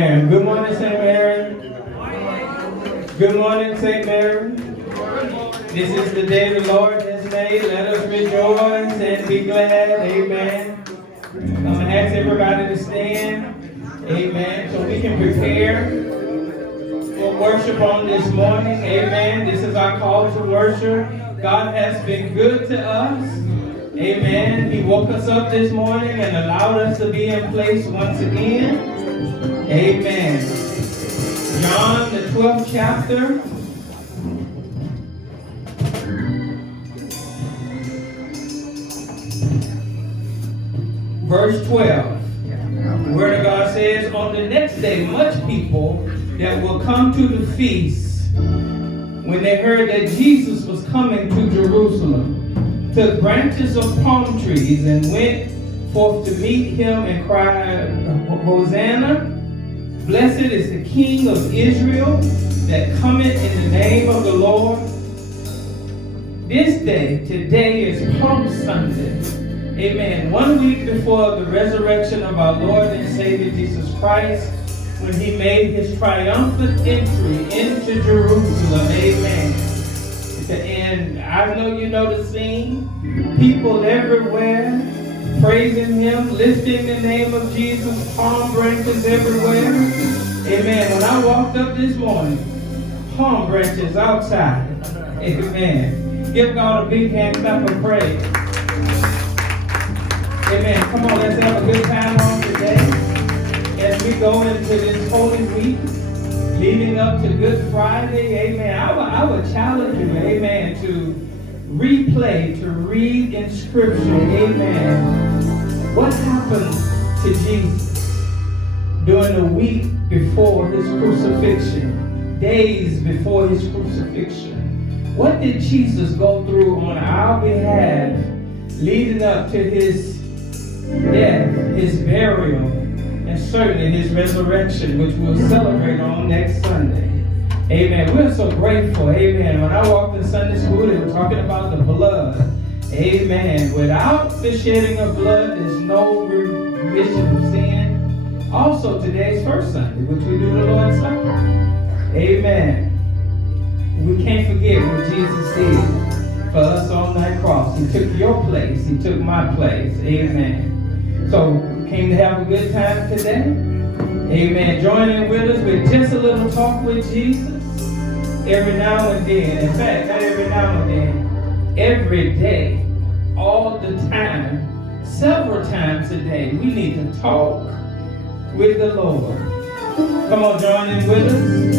Good morning, St. Mary. Good morning, St. Mary. This is the day the Lord has made. Let us rejoice and be glad. Amen. I'm going to ask everybody to stand. Amen. So we can prepare for worship on this morning. Amen. This is our call to worship. God has been good to us. Amen. He woke us up this morning and allowed us to be in place once again. Amen. John, the 12th chapter. Verse 12. The Word of God says, on the next day, much people that will come to the feast, when they heard that Jesus was coming to Jerusalem, took branches of palm trees and went forth to meet him and cried, Hosanna! Blessed is the King of Israel that cometh in the name of the Lord. This day, today is Palm Sunday. Amen. 1 week before the resurrection of our Lord and Savior Jesus Christ, when he made his triumphant entry into Jerusalem. Amen. And I know you know the scene. People everywhere praising him, lifting the name of Jesus, palm branches everywhere. Amen. When I walked up this morning, palm branches outside. Amen. Give God a big hand clap of praise. Amen. Come on, let's have a good time on today as we go into this Holy Week leading up to Good Friday. Amen. I would challenge you, amen, to replay, to read in Scripture, amen, what happened to Jesus during the week before his crucifixion, days before his crucifixion. What did Jesus go through on our behalf leading up to his death, his burial, and certainly his resurrection, which we'll celebrate on next Sunday? Amen. We're so grateful. Amen. When I walked in Sunday school, they were talking about the blood. Amen. Without the shedding of blood, there's no remission of sin. Also, today's first Sunday, which we do the Lord's Supper. Amen. We can't forget what Jesus did for us on that cross. He took your place. He took my place. Amen. So, we came to have a good time today. Amen. Join in with us with just a little talk with Jesus. Every now and then, in fact, not every now and then, every day, all the time, several times a day, we need to talk with the Lord. Come on, join in with us.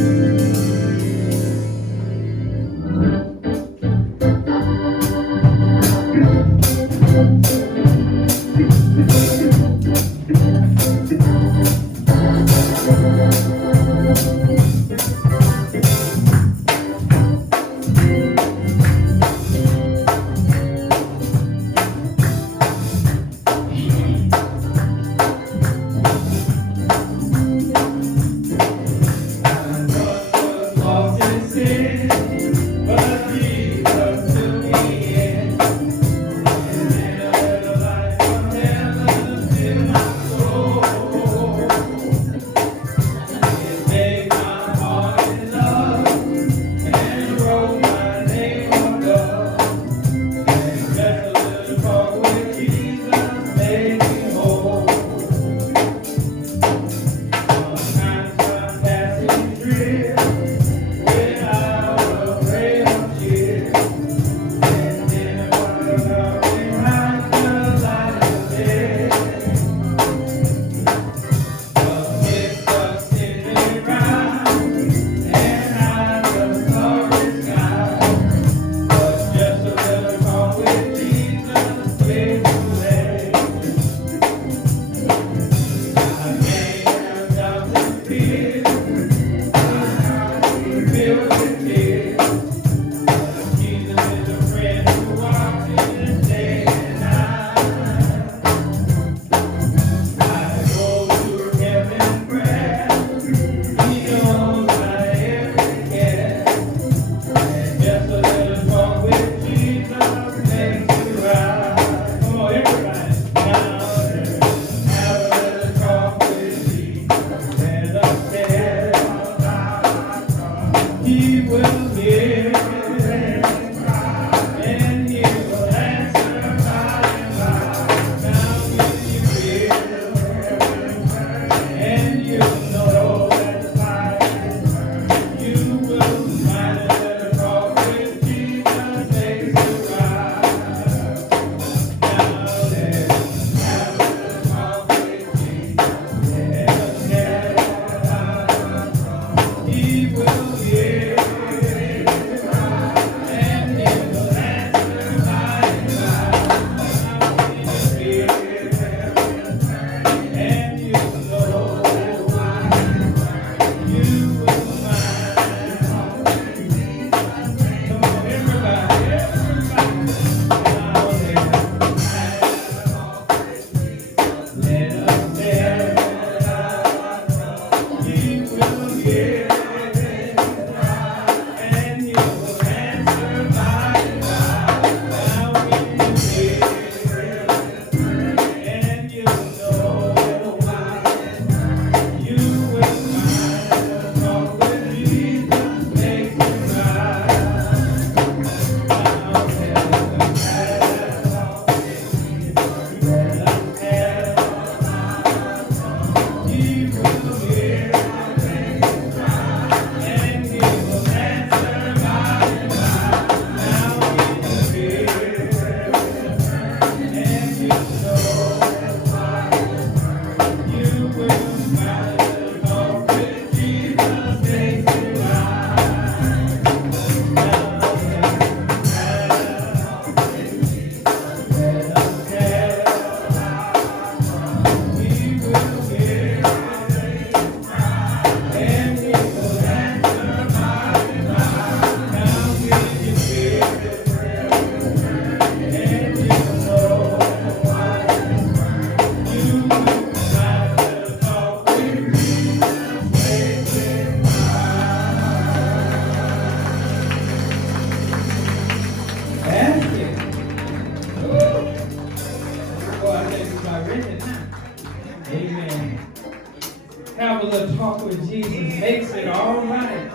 talk with Jesus makes it all right.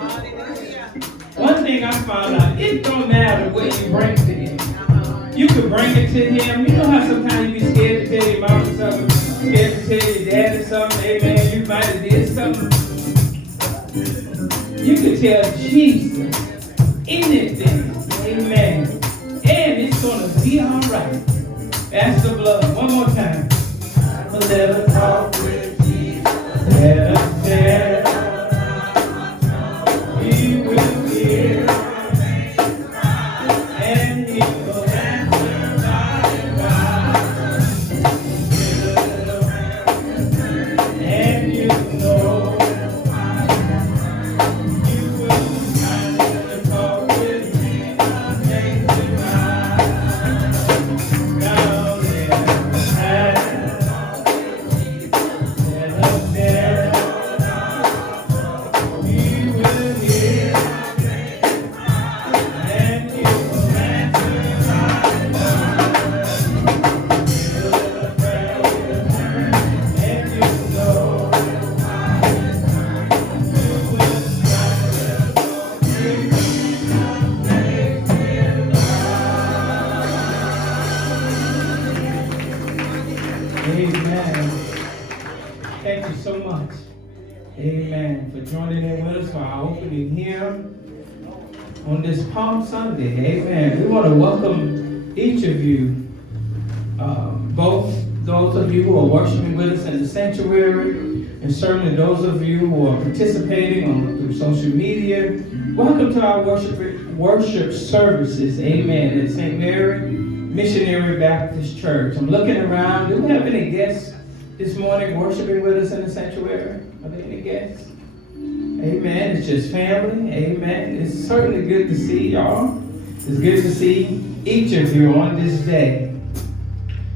One thing I found out, it don't matter what you bring to him. You can bring it to him. You know how sometimes you be scared to tell your mama something, scared to tell your daddy something, amen, you might have did something. You can tell Jesus anything, amen, and it's going to be all right. That's the blood. One more time. Let us talk with Jesus. Let us tell. He will hear. And he will answer by and you know. You will find the talk with Jesus. Take the down there. Amen. Thank you so much. Amen. For joining in with us for our opening hymn on this Palm Sunday. Amen. We want to welcome each of you, both those of you who are worshiping with us in the sanctuary, and certainly those of you who are participating through social media. Welcome to our worship services. Amen. At St. Mary Missionary Baptist Church. I'm looking around. Do we have any guests this morning worshiping with us in the sanctuary? Are there any guests? Amen. It's just family. Amen. It's certainly good to see y'all. It's good to see each of you on this day.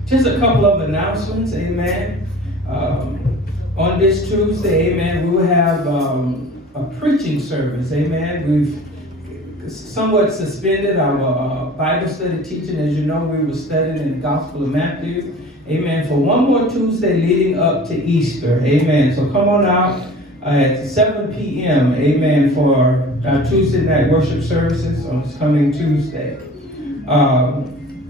Just a couple of announcements. Amen. On this Tuesday, amen, we will have a preaching service. Amen. We've somewhat suspended our Bible study teaching. As you know, we were studying in the Gospel of Matthew. Amen. For one more Tuesday leading up to Easter. Amen. So come on out at 7 p.m. Amen. For our Tuesday night worship services on this coming Tuesday.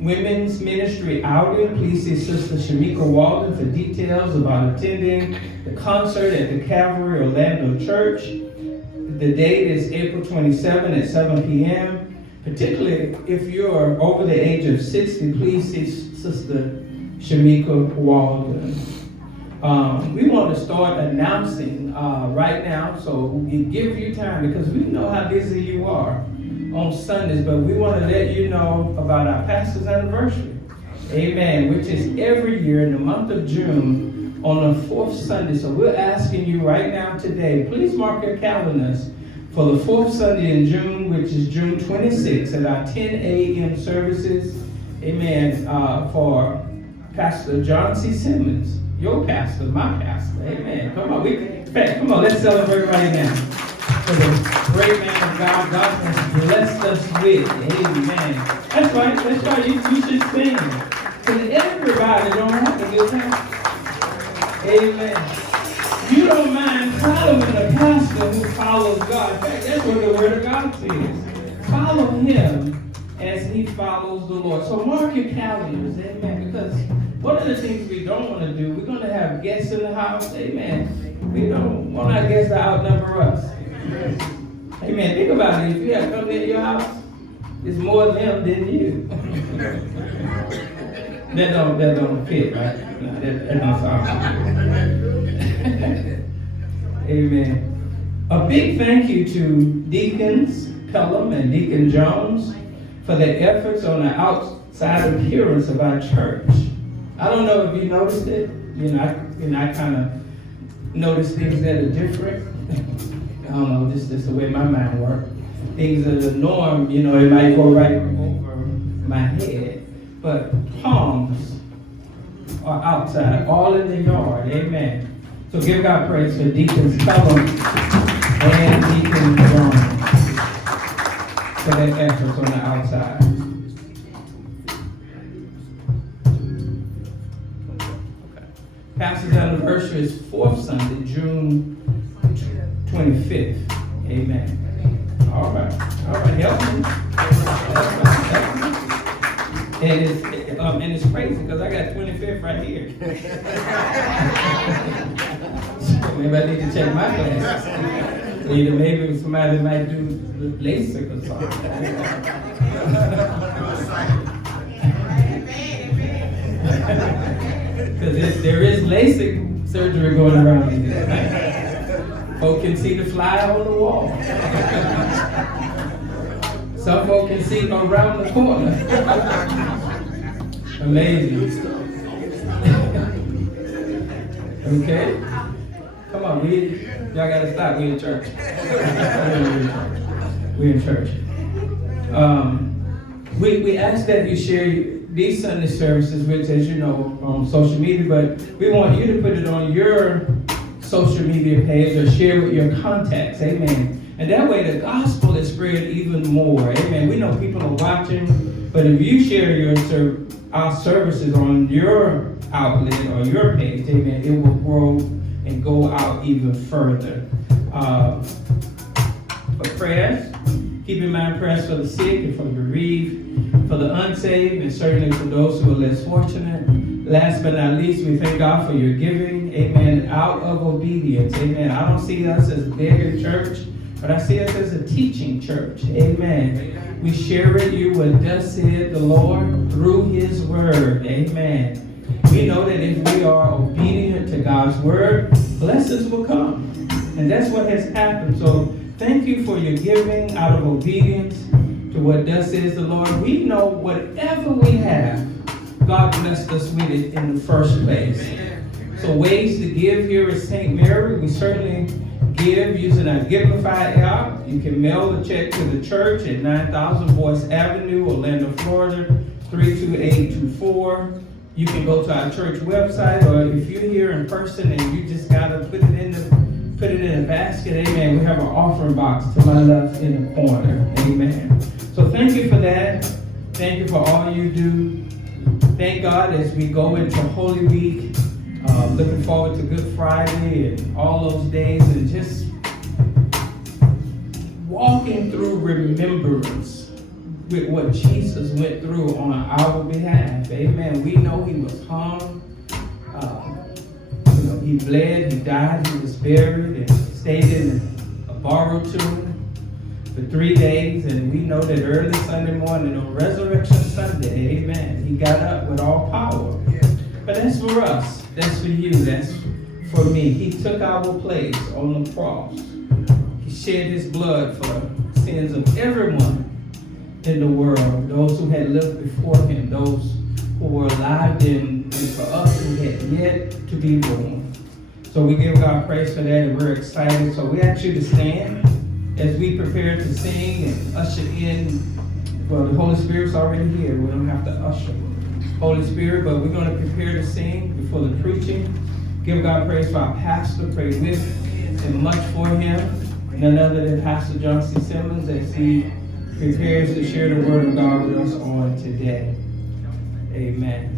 Women's ministry outing. Please see Sister Shamika Walden for details about attending the concert at the Calvary Orlando Church. The date is April 27 at 7 p.m. Particularly if you're over the age of 60, please see Sister Shamika Walden. We want to start announcing right now, so we give you time because we know how busy you are on Sundays, but we want to let you know about our pastor's anniversary. Amen. Which is every year in the month of June on the fourth Sunday. So we're asking you right now today, please mark your calendars for the fourth Sunday in June, which is June 26th at our 10 a.m. services. Amen. For Pastor John C. Simmons, your pastor, my pastor. Amen. Come on, come on, let's celebrate right now. For the great man of God has blessed us with. Amen. That's right. You should sing. Because everybody don't have a good time. Amen. You don't mind following a pastor who follows God. In fact, that's what the Word of God says. Follow him as he follows the Lord. So mark your calendars. Amen. Because one of the things we don't want to do, we're going to have guests in the house. Amen. We don't want our guests to outnumber us. Amen. Think about it. If you have company in your house, it's more them than you. That don't fit, right? No, that don't sound good. Amen. A big thank you to Deacons Pelham and Deacon Jones for their efforts on the outside appearance of our church. I don't know if you noticed it. I kind of notice things that are different. I don't know, this is the way my mind works. Things are the norm, it might go right over my head. But palms are outside, all in the yard. Amen. So give God praise for Deacons Pelham and Deacon Jones for their efforts on the outside. Pastor's anniversary is fourth Sunday, June 25th. Amen. All right. Help me. And it's crazy because I got 25th right here. So maybe I need to check my glasses. Either maybe somebody might do LASIK or something. Because there is LASIK surgery going around here. Folk can see the fly on the wall. Some folk can see around the corner. Amazing. Okay? Come on, y'all gotta stop. We in church. We in church. We ask that you share these Sunday services, which, as you know, on social media, but we want you to put it on your social media page or share with your contacts. Amen. And that way the gospel is spread even more. Amen. We know people are watching, but if you share our services on your outlet or your page, amen, it will grow and go out even further. For prayers, keep in mind prayers for the sick and for the bereaved, for the unsaved, and certainly for those who are less fortunate. Last but not least, we thank God for your giving, amen, out of obedience, amen. I don't see us as a begging church, but I see us as a teaching church, amen. We share with you what thus said the Lord through his word, amen. We know that if we are obedient to God's word, blessings will come. And that's what has happened. So thank you for your giving out of obedience to what thus says the Lord. We know whatever we have, God blessed us with it in the first place. So ways to give here at St. Mary, we certainly give using our Giveify app. You can mail the check to the church at 9000 Boyce Avenue, Orlando, Florida, 32824. You can go to our church website, or if you're here in person and you just gotta put it in a basket, amen. We have an offering box to my left in the corner, amen. So thank you for that. Thank you for all you do. Thank God as we go into Holy Week. Looking forward to Good Friday and all those days, and just walking through remembrance with what Jesus went through on our behalf. Amen. We know he was hung, he bled, he died, he was buried, and stayed in a borrowed tomb for 3 days. And we know that early Sunday morning on Resurrection Sunday, amen, he got up with all power. But that's for us. That's for you. That's for me. He took our place on the cross. He shed his blood for sins of everyone in the world. Those who had lived before him. Those who were alive then, and for us who had yet to be born. So we give God praise for that, and we're excited. So we ask you to stand as we prepare to sing and usher in. Well, the Holy Spirit's already here. We don't have to usher Holy Spirit, but we're going to prepare to sing before the preaching. Give God praise for our pastor. Pray with and much for him. None other than Pastor John C. Simmons as he prepares to share the word of God with us on today. Amen.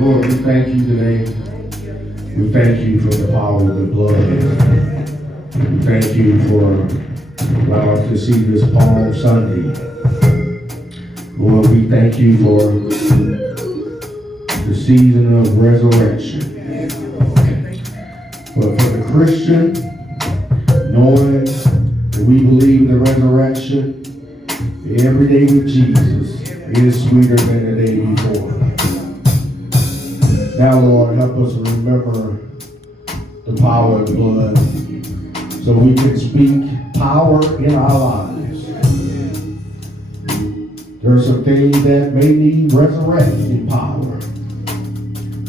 Lord, we thank you today. We thank you for the power of the blood. We thank you for allowing us to see this Palm Sunday. Lord, we thank you for the season of resurrection. But for the Christian, knowing that we believe in the resurrection, every day with Jesus is sweeter than the day before. Now, Lord, help us remember the power of the blood so we can speak power in our lives. There are some things that may need resurrecting power.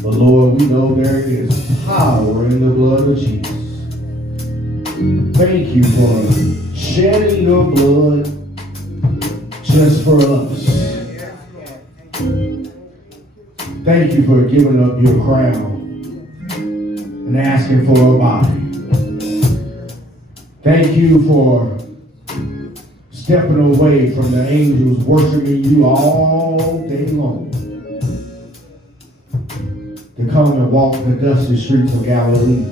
But Lord, we know there is power in the blood of Jesus. Thank you for shedding your blood just for us. Thank you for giving up your crown and asking for a body. Thank you for stepping away from the angels worshiping you all day long to come and walk the dusty streets of Galilee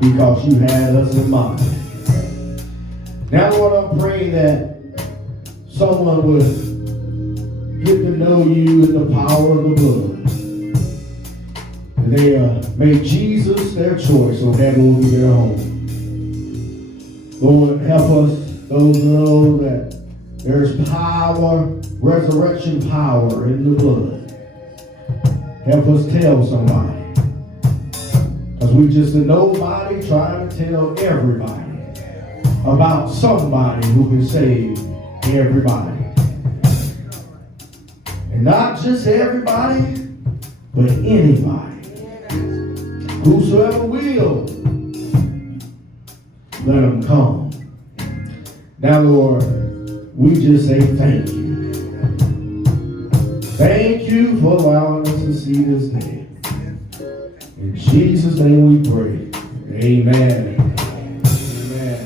because you had us in mind. Now, Lord, I'm praying that someone would get to know you in the power of the blood. And they make Jesus their choice, so that will be their home. Lord, help us, those who know that there's power, resurrection power in the blood. Help us tell somebody. Because we just a nobody trying to tell everybody about somebody who can save everybody. And not just everybody, but anybody. Whosoever will, let them come. Now, Lord, we just say thank you. Thank you for allowing us to see this day. In Jesus' name we pray. Amen. Amen.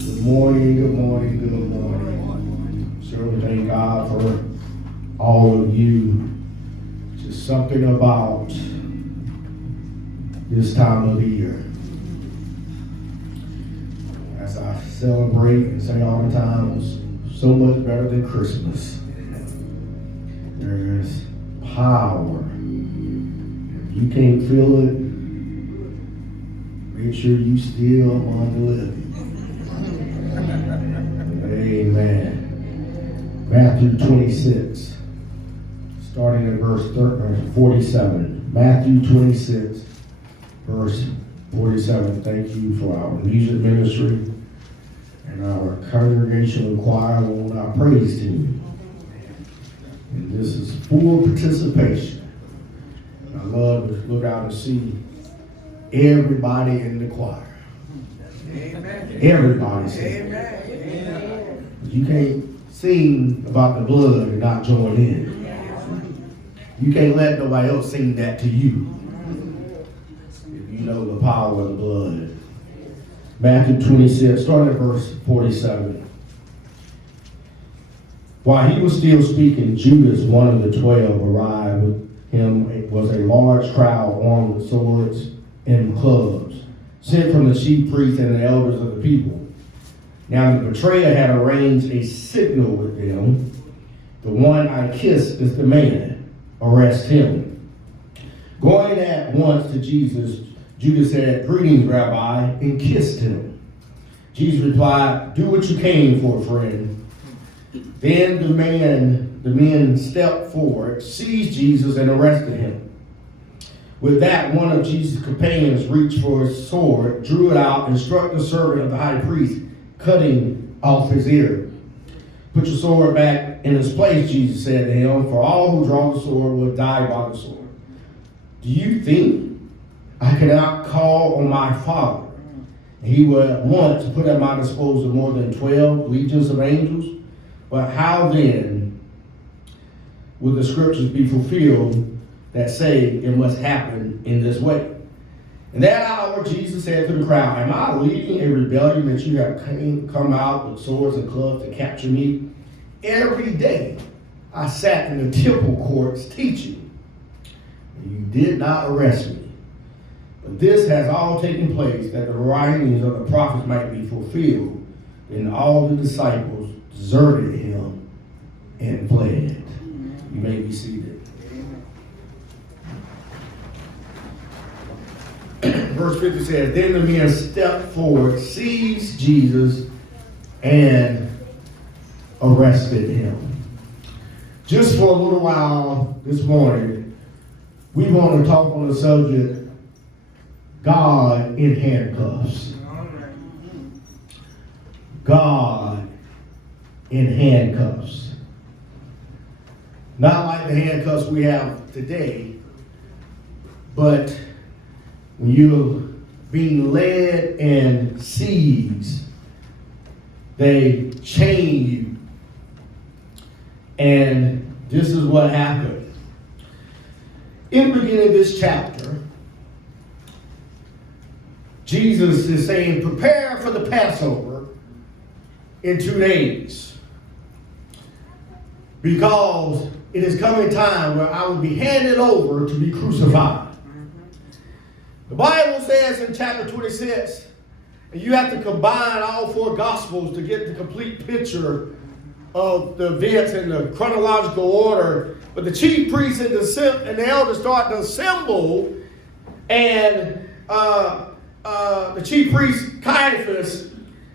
Good morning, good morning, good morning. Certainly thank God for all of you. Just something about this time of the year. As I celebrate and say all the time, it's so much better than Christmas. There is power. If you can't feel it, make sure you still on the living. Amen. Matthew 26, starting at verse 47. Matthew 26, verse 47. Thank you for our music ministry and our congregational choir on our praise team. And this is full participation. I love to look out and see everybody in the choir. Amen. Everybody sing. Amen. You can't sing about the blood and not join in. You can't let nobody else sing that to you. If you know the power of the blood. Matthew 26, starting at verse 47. While he was still speaking, Judas, one of the 12, arrived. With him it was a large crowd armed with swords and clubs, sent from the chief priests and the elders of the people. Now the betrayer had arranged a signal with them. The one I kissed is the man. Arrest him. Going at once to Jesus, Judas said, "Greetings, Rabbi," and kissed him. Jesus replied, "Do what you came for, friend." Then the men stepped forward, seized Jesus, and arrested him. With that, one of Jesus' companions reached for his sword, drew it out, and struck the servant of the high priest, cutting off his ear. "Put your sword back in its place," Jesus said to him, "for all who draw the sword will die by the sword. Do you think I cannot call on my Father, and he will at once put at my disposal more than 12 legions of angels? But how then will the scriptures be fulfilled that say it must happen in this way?" In that hour, Jesus said to the crowd, "Am I leading a rebellion that you have come out with swords and clubs to capture me? Every day I sat in the temple courts teaching, and you did not arrest me. But this has all taken place that the writings of the prophets might be fulfilled. Then all the disciples deserted him and fled." You may be seated. Verse 50 says, "Then the men stepped forward, seized Jesus, and arrested him." Just for a little while this morning, we want to talk on the subject, God in handcuffs. God in handcuffs. Not like the handcuffs we have today, but when you're being led and seized, they chain you. And this is what happened. In the beginning of this chapter, Jesus is saying, prepare for the Passover in 2 days. Because it is coming time where I will be handed over to be crucified. The Bible says in chapter 26, and you have to combine all 4 Gospels to get the complete picture of the events in the chronological order. But the chief priests and the elders start to assemble, and the chief priest Caiaphas,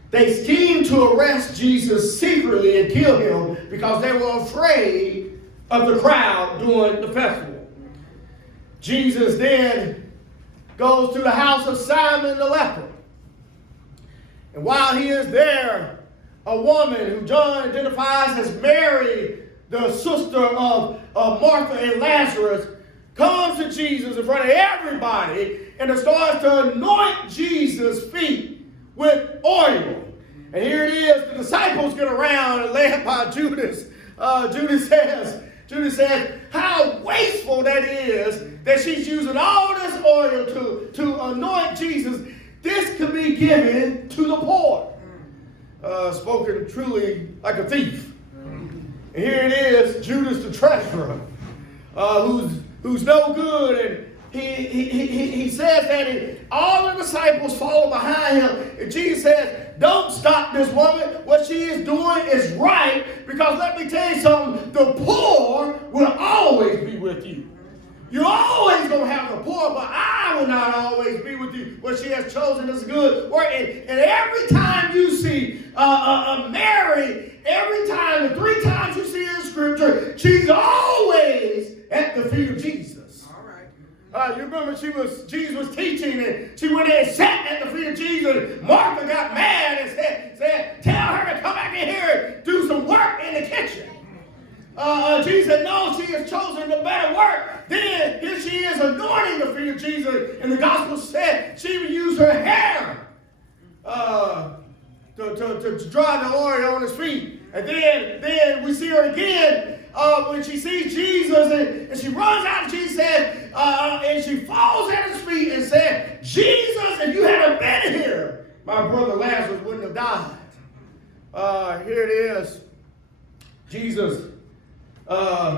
they schemed to arrest Jesus secretly and kill him because they were afraid of the crowd during the festival. Jesus then goes to the house of Simon the leper. And while he is there, a woman who John identifies as Mary, the sister of Martha and Lazarus, comes to Jesus in front of everybody and starts to anoint Jesus' feet with oil. And here it is, the disciples get around and led by Judas. Judas says, how wasteful that is that she's using all this oil to anoint Jesus. This could be given to the poor. Spoken truly like a thief. And here it is, Judas the treasurer, who's no good, and he says that, and all the disciples follow behind him. And Jesus says, don't stop this woman. What she is doing is right, because let me tell you something, the poor will always be with you. You're always going to have the poor, but I will not always be with you. What she has chosen is good work. And every time you see Mary, every time, the 3 times you see her in Scripture, she's always at the feet of Jesus. All right. You remember Jesus was teaching, and she went in and sat at the feet of Jesus. Martha got mad and said, tell her to come back in here and do some work in the kitchen. Jesus said, no, she has chosen the better work. Then here she is anointing the feet of Jesus. And the gospel said she would use her hair to dry the oil on his feet. And then we see her again when she sees Jesus, and she runs out to Jesus and she falls at his feet and said, Jesus, if you hadn't been here, my brother Lazarus wouldn't have died. Here it is. Jesus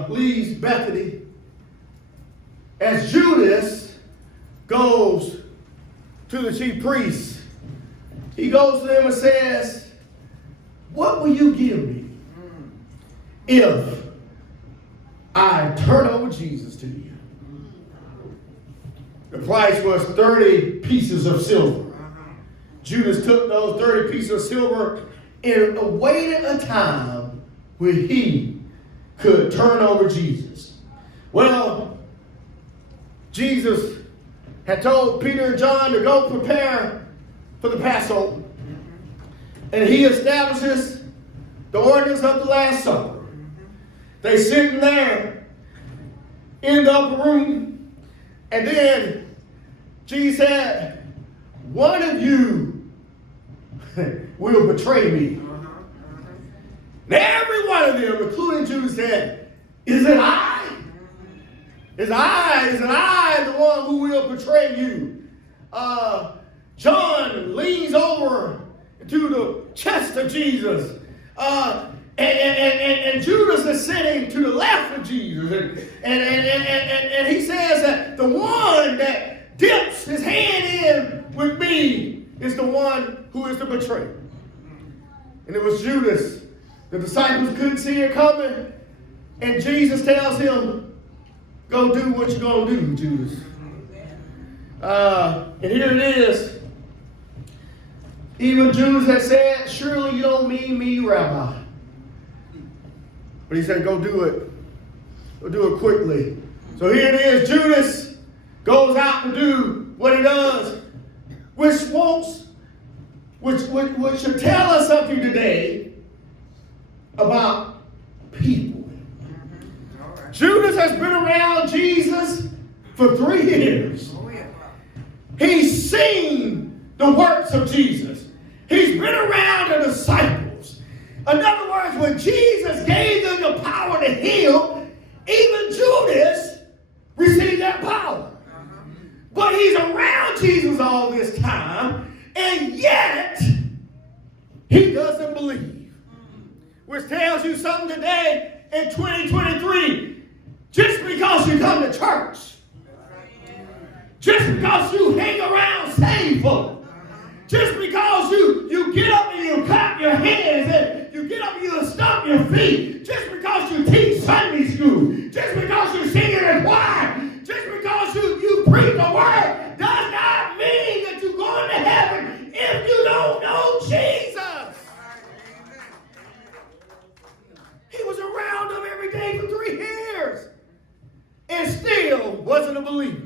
leaves Bethany as Judas goes to the chief priests. He goes to them and says, what will you give me if I turn over Jesus to you? The price was 30 pieces of silver. Judas took those 30 pieces of silver and awaited a time where he could turn over Jesus. Well, Jesus had told Peter and John to go prepare for the Passover. And he establishes the ordinance of the Last Supper. They sitting there in the upper room, and then Jesus said, one of you will betray me. And every one of them, including Judas, said, is it I? Is I the one who will betray you? John leans over to the chest of Jesus. And Judas is sitting to the left of Jesus. And he says that the one that dips his hand in with me is the one who is to betray. And it was Judas. The disciples couldn't see it coming. And Jesus tells him, go do what you're going to do, Judas. And here it is. Even Judas had said, surely you don't mean me, Rabbi. But he said, go do it. Go do it quickly. So here it is. Judas goes out to do what he does, which should tell us something today about people. Judas has been around Jesus for 3 years. He's seen the works of Jesus. He's been around the disciples. In other words, when Jesus gave them the power to heal, even Judas received that power. But he's around Jesus all this time, and yet he doesn't believe. Which tells you something today in 2023. Just because you come to church, just because you hang around saved folk, just because you get up and you clap your hands and you get up and you stomp your feet, just because you teach Sunday school, just because you sing in a choir, just because you preach the word, does not mean that you're going to heaven if you don't know Jesus. He was around them every day for 3 years and still wasn't a believer.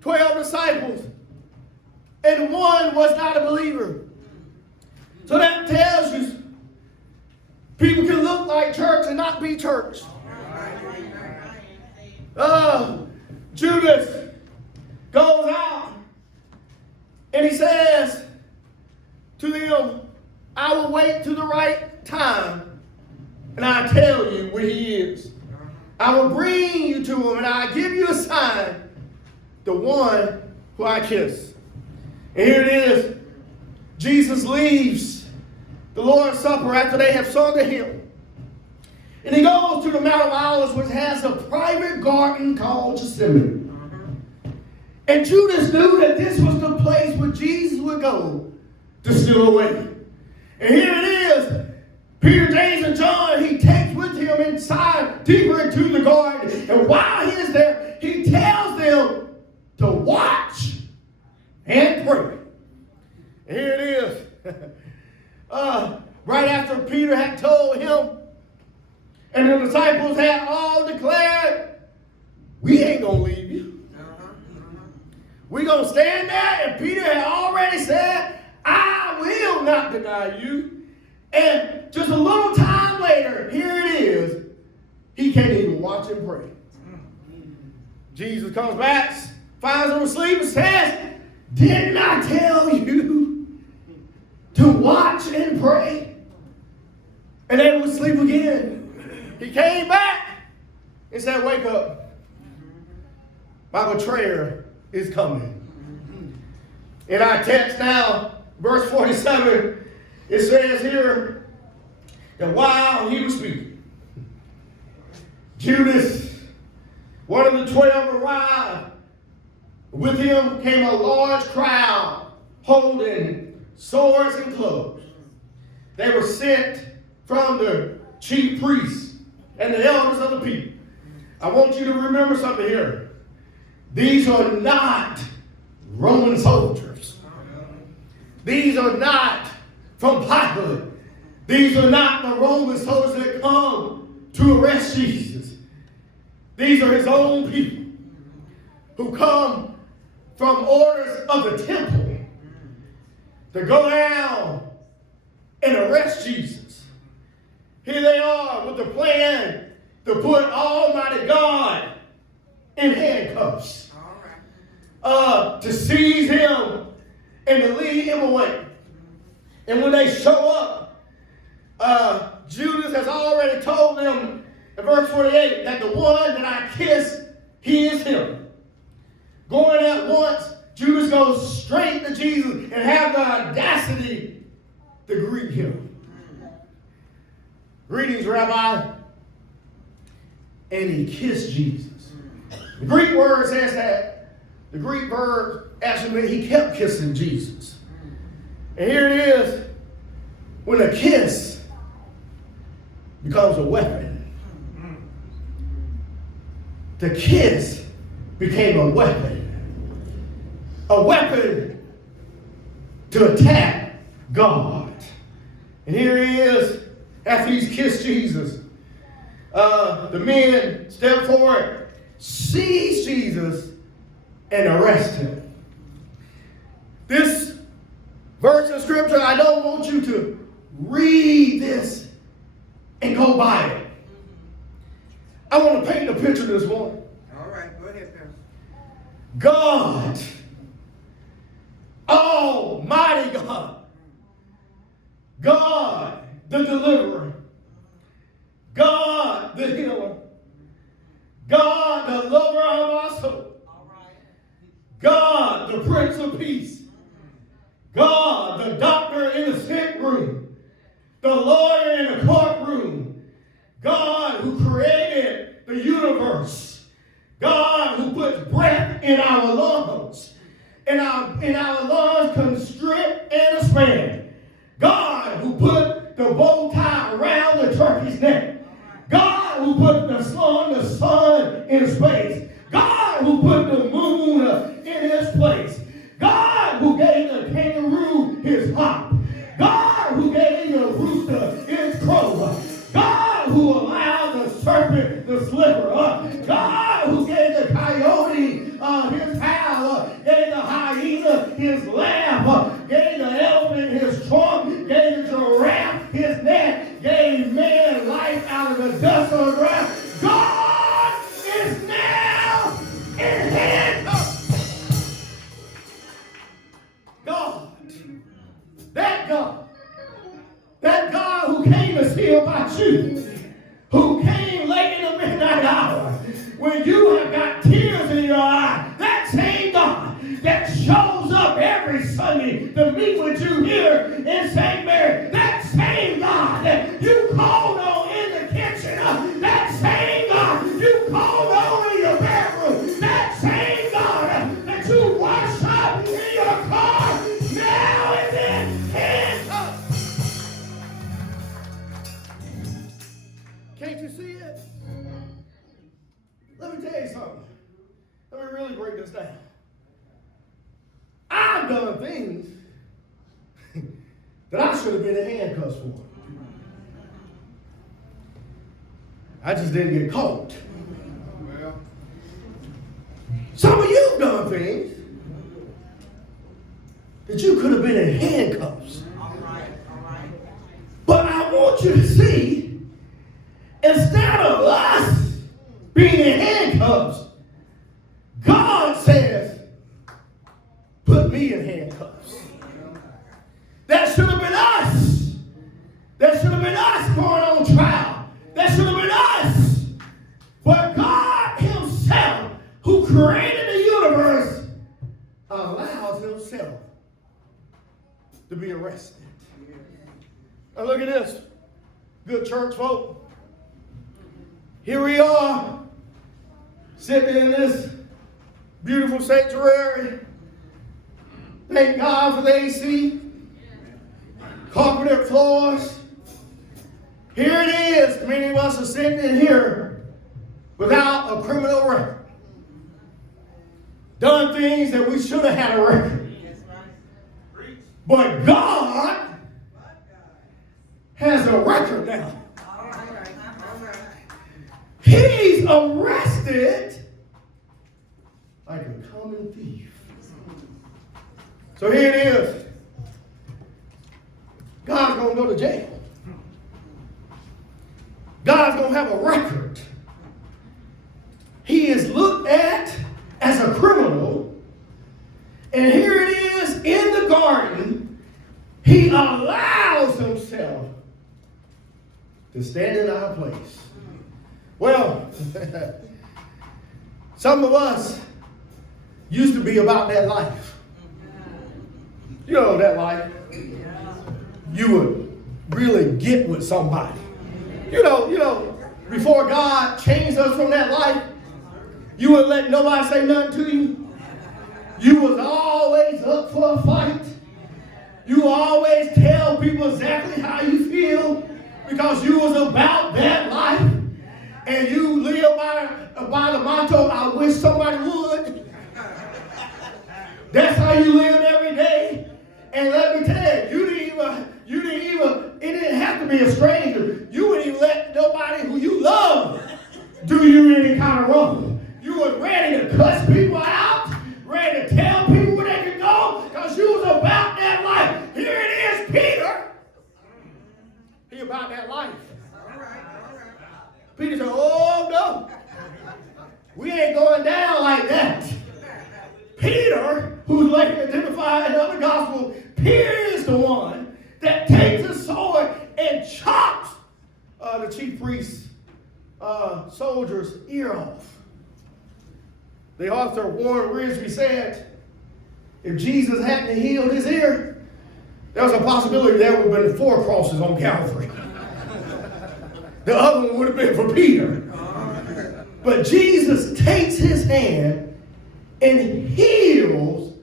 12 disciples, and 1 was not a believer. So that tells you people can look like church and not be church. Judas goes out and he says to them, I will wait to the right time and I'll tell you where he is. I will bring you to him and I'll give you a sign, the one who I kiss. And here it is. Jesus leaves the Lord's Supper after they have sung a hymn. And he goes to the Mount of Olives, which has a private garden called Simmons. And Judas knew that this was the place where Jesus would go to steal away. And here it is. Peter, James, and John, he takes with him inside, deeper into the garden. And while he is there, he tells them to watch and pray. And here it is. Right after Peter had told him, and the disciples had all declared, we ain't going to leave you. We're going to stand there. And Peter had already said, I will not deny you. And just a little time later, here it is. He can't even watch and pray. Jesus comes back, finds him asleep, and says, didn't I tell you to watch and pray? And they would sleep again. He came back and said, wake up. My betrayer is coming. In our text now, verse 47, it says here that while he was speaking, Judas, one of the 12, arrived. With him came a large crowd holding swords and clubs. They were sent from the chief priests and the elders of the people. I want you to remember something here. These are not Roman soldiers. These are not from Pilate. These are not the Roman soldiers that come to arrest Jesus. These are his own people who come from orders of the temple to go down and arrest Jesus. Here they are with the plan to put Almighty God in handcuffs, to seize him and to lead him away. And when they show up, Judas has already told them in verse 48 that the one that I kiss, he is him. Going at once, Judas goes straight to Jesus and have the audacity to greet him. Greetings, Rabbi. And he kissed Jesus. The Greek word says that the Greek verb actually meant he kept kissing Jesus. And here it is, when a kiss becomes a weapon. The kiss became a weapon. A weapon to attack God. And here he is, after he's kissed Jesus. The men step forward, seize Jesus, and arrest him. This verse of scripture, I don't want you to read this and go by it. I want to paint a picture this morning. All right, go ahead, Pastor. God, Almighty God, God the deliverer, God the healer, God the lover of our soul, God the Prince of Peace, God the doctor in the sick room, the lawyer in the courtroom, God who created the universe, God who puts breath in our lungs, in our lungs constrict and expand, God who put the bow tie around the turkey's neck, God who put the sun in space, God who put the moon in its place, God who gave the kangaroo his hop, God who gave the rooster his crow, God who allowed the serpent to slipper up, God who gave the coyote his howl, gave the hyena his laugh, gave the elephant his trunk, gave the giraffe his neck, gave man life out of the dust of the ground. God is now in handcuffs. God, that God who came to see about you, who came late in the midnight hour, when you have got tears in your eye, that same God that shows up every Sunday to meet with you here in St. Mary, that same God that you called on in the kitchen, that same God you called on in your bedroom, that same God that you washed up in your car, now is in handcuffs. Can't you see it? Let me tell you something. Let me really break this down. I've done things that I should have been in handcuffs for. I just didn't get caught. Well, Some of you have done things that you could have been in handcuffs. all right. But I want you to see, instead of us being in handcuffs, God says, put me in handcuffs. That should have been us. That should have been us going to be arrested. Now look at this, good church folk. Here we are, sitting in this beautiful sanctuary. Thank God for the AC, carpeted floors. Here it is. Many of us are sitting in here without a criminal record. Done things that we should have had a record. But God has a record now. He's arrested like a common thief. So here it is. God's going to go to jail. God's going to have a record. He is looked at as a criminal. And here it is in the garden. He allows himself to stand in our place. Well, some of us used to be about that life. You know that life. You would really get with somebody. You know, before God changed us from that life, you wouldn't let nobody say nothing to you. You was always up for a fight. You always tell people exactly how you feel because you was about that life. And you live by the motto, I wish somebody would. That's how you live every day. And let me tell you, it didn't have to be a stranger. You wouldn't even let nobody who you love do you any kind of wrong. You were ready to cuss people out, ready to tell people where they could go, because you was about that life. Here it is, Peter. He about that life. Peter said, oh no, we ain't going down like that. Peter, who's later identified in other gospels, Peter is the one that takes a sword and chops the chief priest's soldier's ear off. The author Warren Wiersbe said, if Jesus hadn't healed his ear, there was a possibility there would have been 4 crosses on Calvary. The other one would have been for Peter. But Jesus takes his hand and heals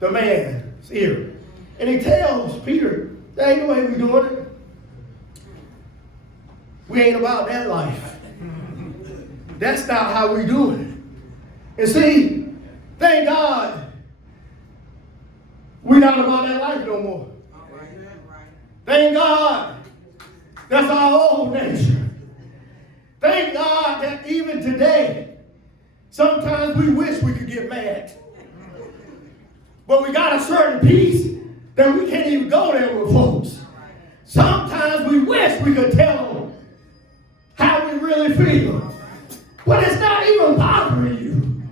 the man's ear. And he tells Peter, that ain't the way we're doing it. We ain't about that life. That's not how we do it. And see, thank God, we're not about that life no more. Thank God, that's our old nature. Thank God that even today, sometimes we wish we could get mad. But we got a certain peace that we can't even go there with folks. Sometimes we wish we could tell them how we really feel. But it's not even bothering you.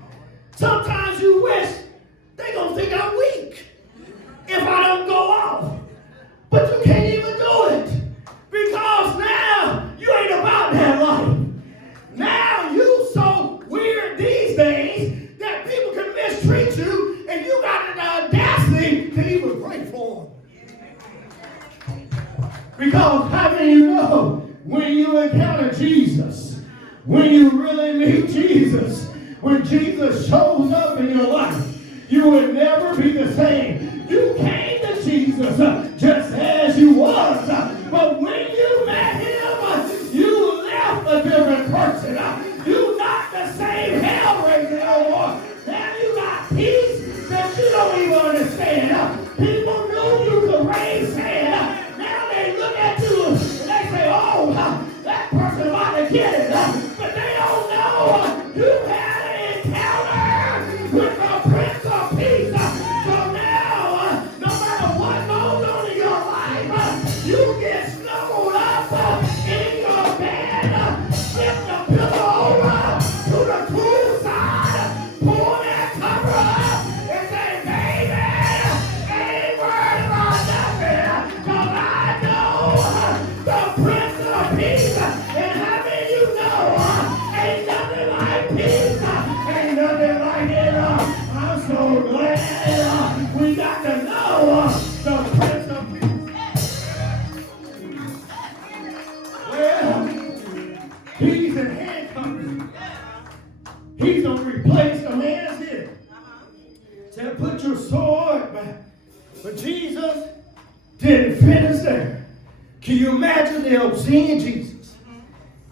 Sometimes you wish they're going to think I'm weak if I don't go off. But you can't even do it because now you ain't about that life. Now you so weird these days that people can mistreat you and you got the audacity to even pray for them. Because how many of you know when you encounter Jesus, when you really meet Jesus, when Jesus shows up in your life, you will never be the same. You came to Jesus just as you was, but when you met him, you left a different person. You not the same hellraiser no more. Now you got peace that you don't even understand. People knew you could raise hand. Now they look at you and they say, oh, that person about to get it. But they don't know you had an encounter with the Prince of Peace. So now, no matter what goes on in your life, you get snuggled up in your bed, flip the pillow over to the cool side, pull that cover up, and say, baby, I ain't worried about nothing, because I know the Prince of Peace. And how many of you know, ain't nothing like peace, ain't nothing like it. I'm so glad we got to know the Prince But Jesus didn't finish there. Can you imagine them seeing Jesus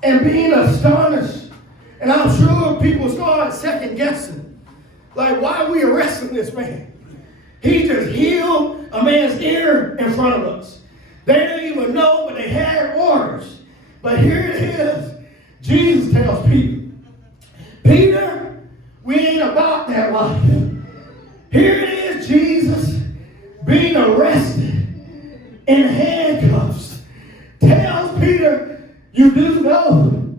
and being astonished? And I'm sure people started second guessing. Like, why are we arresting this man? He just healed a man's ear in front of us. They didn't even know, but they had orders. But here it is. Jesus tells Peter, Peter, we ain't about that life. Here it is, Jesus being arrested in handcuffs. Tells Peter, you do know.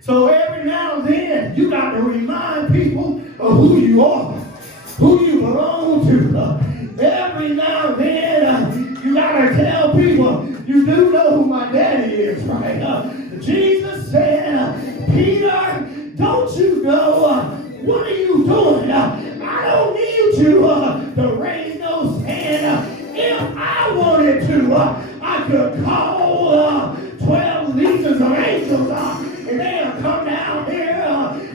So every now and then, you got to remind people of who you are, who you belong to. Every now and then, you got to tell people, you do know who my daddy is, right? Jesus said, Peter, don't you know, what are you doing? I don't need you to raise no hand. If I wanted to, I could call 12 legions of angels and they'll come down here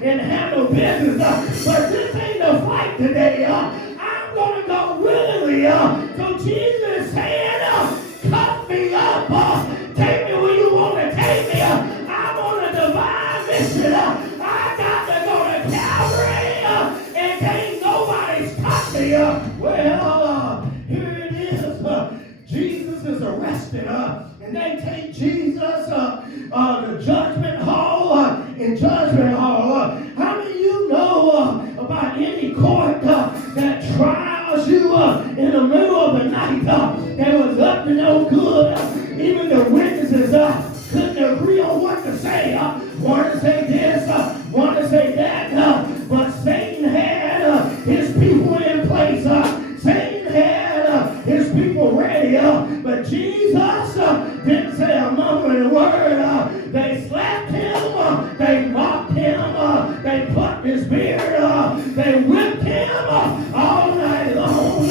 and handle business. But this ain't the fight today. I'm going to go willingly. So Jesus is saying, cut me up. Take me where you want to take me. I'm on a divine mission. I got to go to Calvary and ain't nobody's cut me up. Well, here it is. Jesus is arrested. And they take Jesus to judgment hall. In judgment hall, how many of you know about any court that trials you in the middle of the night that was up to no good? Even the witnesses couldn't agree on what to say. One to say this, one to say that. But Satan had his people in place. Satan had his people ready. But Jesus didn't say a mumbling word. They slapped him. They mocked him. They plucked his beard. They whipped him all night long.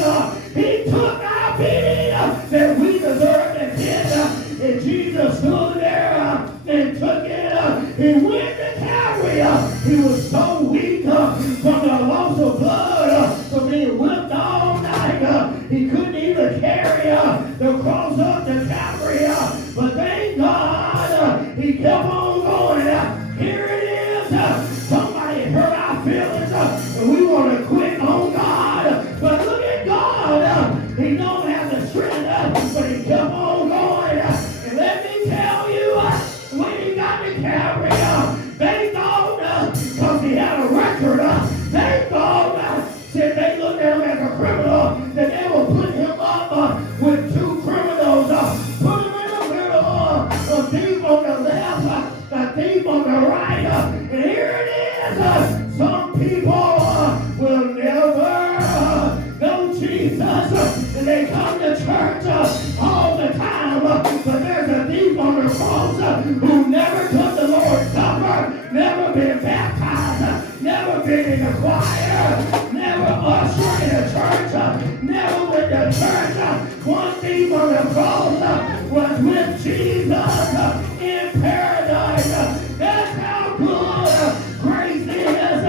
He took our beating that we deserved and did. And Jesus stood there and took it. He went to Calvary. He was so weak from the loss of blood, from being whipped all night. He couldn't even carry the cross up to Calvary. But thank God he kept on going. Here it is. Somebody hurt our feelings and we want to quit on God. But look at God. He don't have the strength, but he kept on going. And let me tell you, when he got to Calvary, they thought, because he had a record, they thought, said they looked at him as a criminal, that they would put him up with two criminals, put him in the middle, a thief on the left, a thief on the right. And here it is. Some people will never know Jesus, and they come to church all the time. But there's a thief on the cross who never took the Lord's Supper, never been baptized, never been in the choir, never ushered in a church, never went to church. One thief on the cross was with Jesus in paradise. That's how good grace is.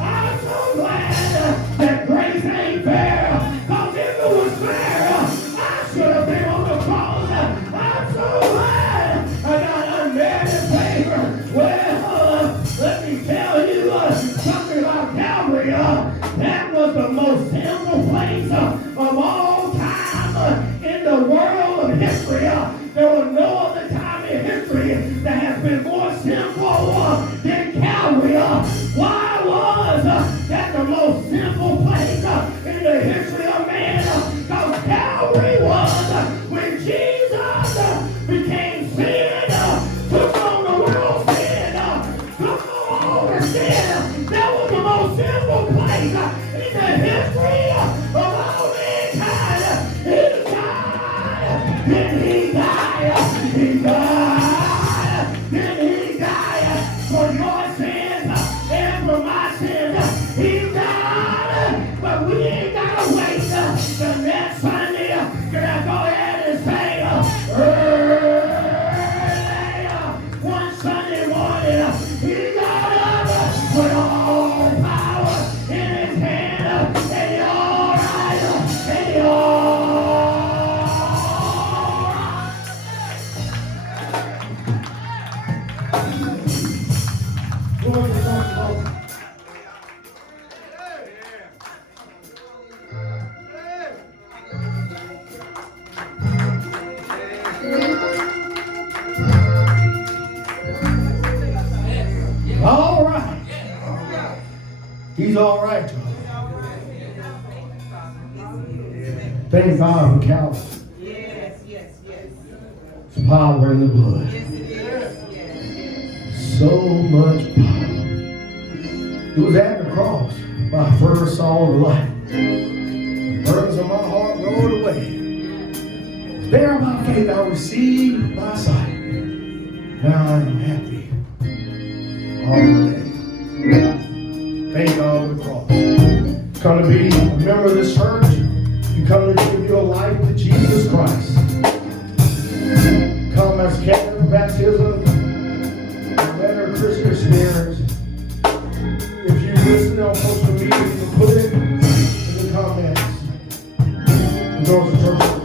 I'm so glad that grace ain't fair. Because if it was fair, I should have been on the cross. I'm so glad I got unmerited favor. Well, let me tell you something about Calvary. That was the most sinful place of all time in the world of history. There was no other time in history that has been more sinful than Calvary. Why was that the most sinful place in the history of man? Because Calvary was when Jesus became sin, took on the world's sin, took on all the sin. That was the most sinful place in the history of all mankind. He died. Did he die? He died. Did he die for your sins and for my sins? He died. But we ain't got to wait the next Sunday. Can I go ahead and say, early, one Sunday morning, he got up with all power in his hand. And he all right. And he all He's all right, y'all. Thank God for Calvary. Yes, yes, yes. It's power in the blood. Yes, it is. Yes. So much power. It was at the cross my first saw the light. Burdens of my heart rolled away. There by faith I received my sight. Now I am happy all the day. Thank God for the cross. Come to be a member of this church. You come to give your life to Jesus Christ. Come as Catholic baptism, letter Christian experience. If you listen on social media, you can put it in the comments. The doors of church